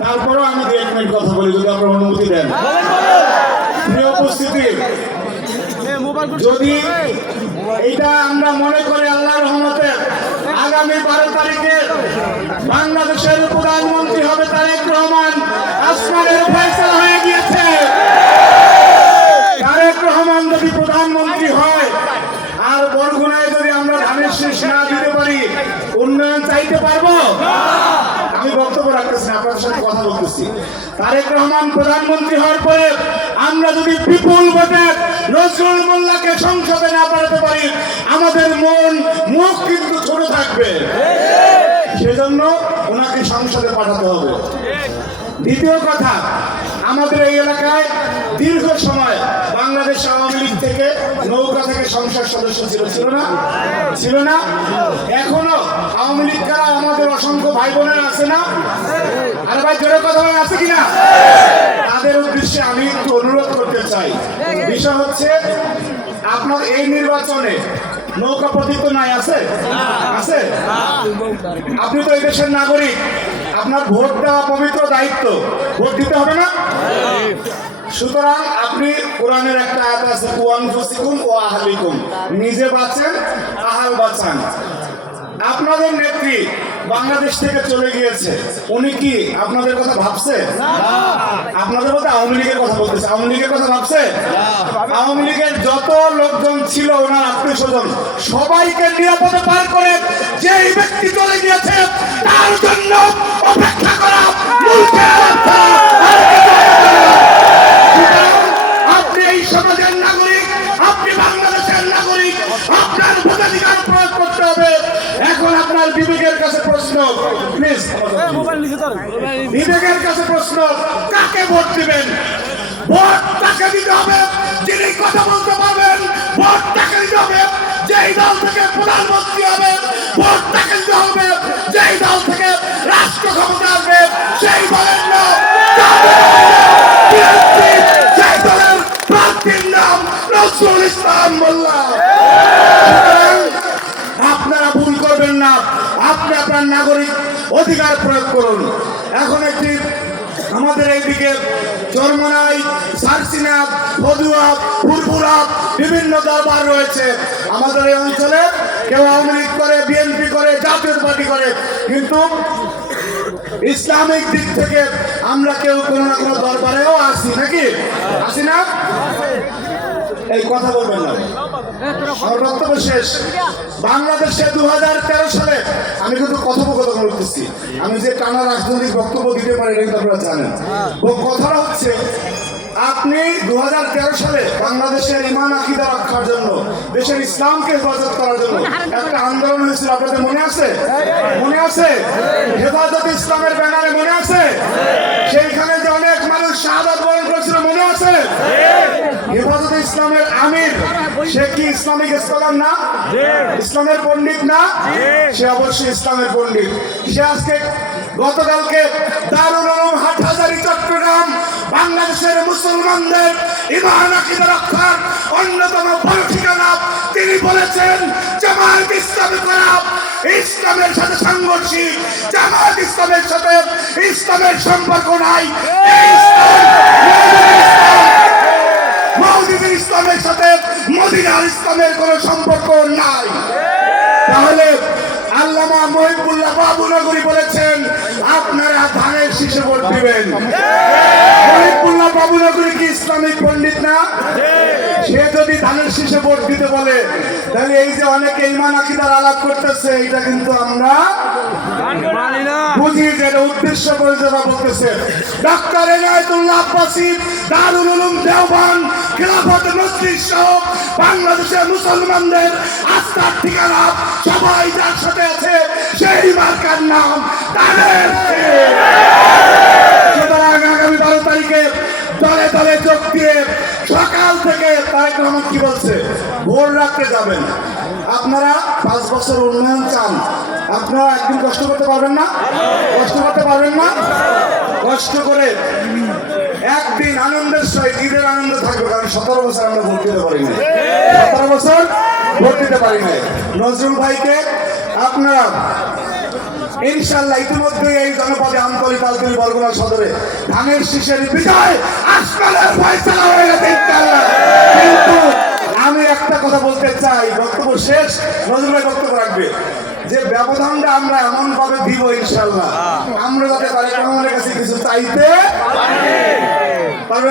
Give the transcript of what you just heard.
তারপরেও আমি দু এক মিনিট কথা বলি যদি আপনার অনুমতি দেন। প্রিয় উপস্থিতি যদি এটা আমরা মনে করি আল্লাহর রহমতে আগামী বারো তারিখে বাংলাদেশের প্রধানমন্ত্রী হবে তারেক রহমান আসমানের ফয়সালা হয়ে গিয়েছে তারেক রহমান যদি প্রধানমন্ত্রী হয় আর বরগুনায় যদি আমরা ধানের শীষ না দিতে পারি উন্নয়ন চাইতে পারব আমি বক্তব্য রাখতেছি না আপনাদের সাথে কথা বলতেছি। তারেক রহমান প্রধানমন্ত্রী হওয়ার পরে আমরা যদি বিপুল ভোটে নজরুল মোল্লাকে সংসদে না পাঠাতে পারি, আমাদের মন, মুখ কিন্তু ছোট থাকবে। সেজন্য ওনাকে সংসদে পাঠাতে হবে। দ্বিতীয় কথা, আমাদের এই এলাকায় দীর্ঘ সময় বাংলাদেশ আওয়ামী লীগ থেকে নৌকা থেকে সংসদ সদস্য ছিল ছিল না? ছিল না? এখনও আওয়ামী লীগ আমাদের অসংখ্য ভাই বোনেরা আছে না? আর এই নির্বাচনে নৌকা প্রতীক তো নাই, আছে? আছে? আপনি তো এই দেশের নাগরিক। আপনার ভোট দেওয়া পবিত্র দায়িত্ব। ভোট দিতে হবে না? সুতরাং আপনি কোরআনের একটা আয়াত আছে কুয়ান ফুসিকুম ও আহালিকুম। নিজে বাঁচেন, আহাল বাঁচান। আপনাদের নেত্রী বাংলাদেশ থেকে চলে গিয়েছে। উনি কি আপনাদের কথা ভাবছে? আপনাদের কথা আওয়ামী লীগের কথা বলতেছে। আওয়ামী লীগের কথা ভাবছে? আওয়ামী লীগের যত লোকজন ছিল ওনার আত্মীয় স্বজন সবাইকে নিরাপদে পার করে যেই ব্যক্তি চলে গিয়েছে তার জন্য অপেক্ষা করা আপনি এই সমাজের নাগরিক আপনি বাংলাদেশের নাগরিক আপনার ভোটাধিকার প্রয়োগ করতে হবে। এখন আপনার বিবেকের কাছে প্রশ্ন প্লিজ বিবেকের কাছে প্রশ্ন কাকে ভোট দিবেন? ভোট তাকে দিতে হবে? যিনি কথা বলতে পারবেন ভোট তাকে দিতে হবে? যেই দল থেকে প্রধানমন্ত্রী অধিকার প্রয়োগ করুন। এখন একটি আমাদের এইদিকে চরমনাই সারসিনা বদুয়া ফুরফুরা বিভিন্ন দরবার রয়েছে। আমাদের এই অঞ্চলে কেউ আওয়ামী লীগ করে, বিএনপি করে জাতীয় পার্টি করে, কিন্তু ইসলামিক দিক থেকে আমরা কেউ কোনো না কোনো দরবারেও আসি, নাকি? আসি না? এই কথা বলবেন না। শেষ। বাংলাদেশে দু হাজার তেরো সালে আমি কিন্তু কথোপকথন করতেছি। আমি যে টানা রাজনৈতিক বক্তব্য দিতে পারি, এটা আপনারা জানেন। ও কথাটা হচ্ছে, আপনি দু হাজার তেরো সালে বাংলাদেশের ইমান আকিদা রক্ষার জন্য, দেশের ইসলামকে হেফাজত করার জন্য একটা আন্দোলন হয়েছিল। আপনাদের মনে আছে? মনে আছে? হেফাজত ইসলামের ব্যানারে মনে আছে? হেফাজত ইসলামের আমির সে কি ইসলামিক স্কলার না? ইসলামের পণ্ডিত না? সে অবশ্যই ইসলামের পণ্ডিত। সে আজকে গতকালকে দারুল উলুম হাটহাজারি চট্টগ্রাম বাংলাদেশের মুসলমানদের ইমান আকিদা রক্ষার অন্যতম বড় ঠিকানা। তিনি বলেছেন জামায়াত ইসলামী করা ইসলামের সাথে সাংঘর্ষিক। জামায়াত ইসলামের সাথে ইসলামের সম্পর্ক নাই। ইসলাম ইসলামের কোনো সম্পর্ক নাই। তাহলে আল্লামা মহিবুল্লাহ বাবু নগরী বলেছেন আপনারা ধানের শীষে ভোট দিবেন। মহিবুল্লাহ বাবু নগরী কি ইসলামিক পণ্ডিত না? সে যদি ধানের শীষে ভোট দিতে বলে তাহলে এই যে অনেকে ইমান আকিদার আলাপ করতেছে এটা কিন্তু আমরা বুঝি যে উদ্দেশ্য করে যারা বলতেছে। ডক্টর এনায়তুল্লাহ আব্বাসি দারুল উলুম খেলাফত বাংলাদেশের মুসলমানদের আস্থার ঠিকানা সবাই যার সাথে আছে, সেই মার্কার নাম তাদের। সুতরাং আগামী বারো তারিখে দলে দলে যোগ দিয়ে সকাল থেকে তারেক রহমান কি বলছে? ভোর রাত্রে যাবেন। আপনারা পাঁচ বছর উন্নয়ন চান। আপনারা একদিন কষ্ট করতে পারবেন না? কষ্ট করতে পারবেন না? কষ্ট করে একদিন আনন্দের সহিত ঈদের আনন্দ থাকবে, কারণ সতেরো বছর আমরা ভোট দিতে পারি না সতেরো বছর ভোট দিতে পারি না নজরুল ভাইকে আপনারা, ইনশাল্লাহ ইতিমধ্যে এই জনপদে আমতলি তালতলি বরগুনা সদরে ধানের শীষের বিজয় কিন্তু আমি একটা কথা বলতে চাই, বক্তব্য শেষ, নজরুল ভাই বক্তব্য রাখবে। যে ব্যবধানটা আমরা এমন ভাবে দিব, ইনশাল্লাহ, আমরা যাতে তারেক রহমানের কাছে কিছু চাইতে পারবেন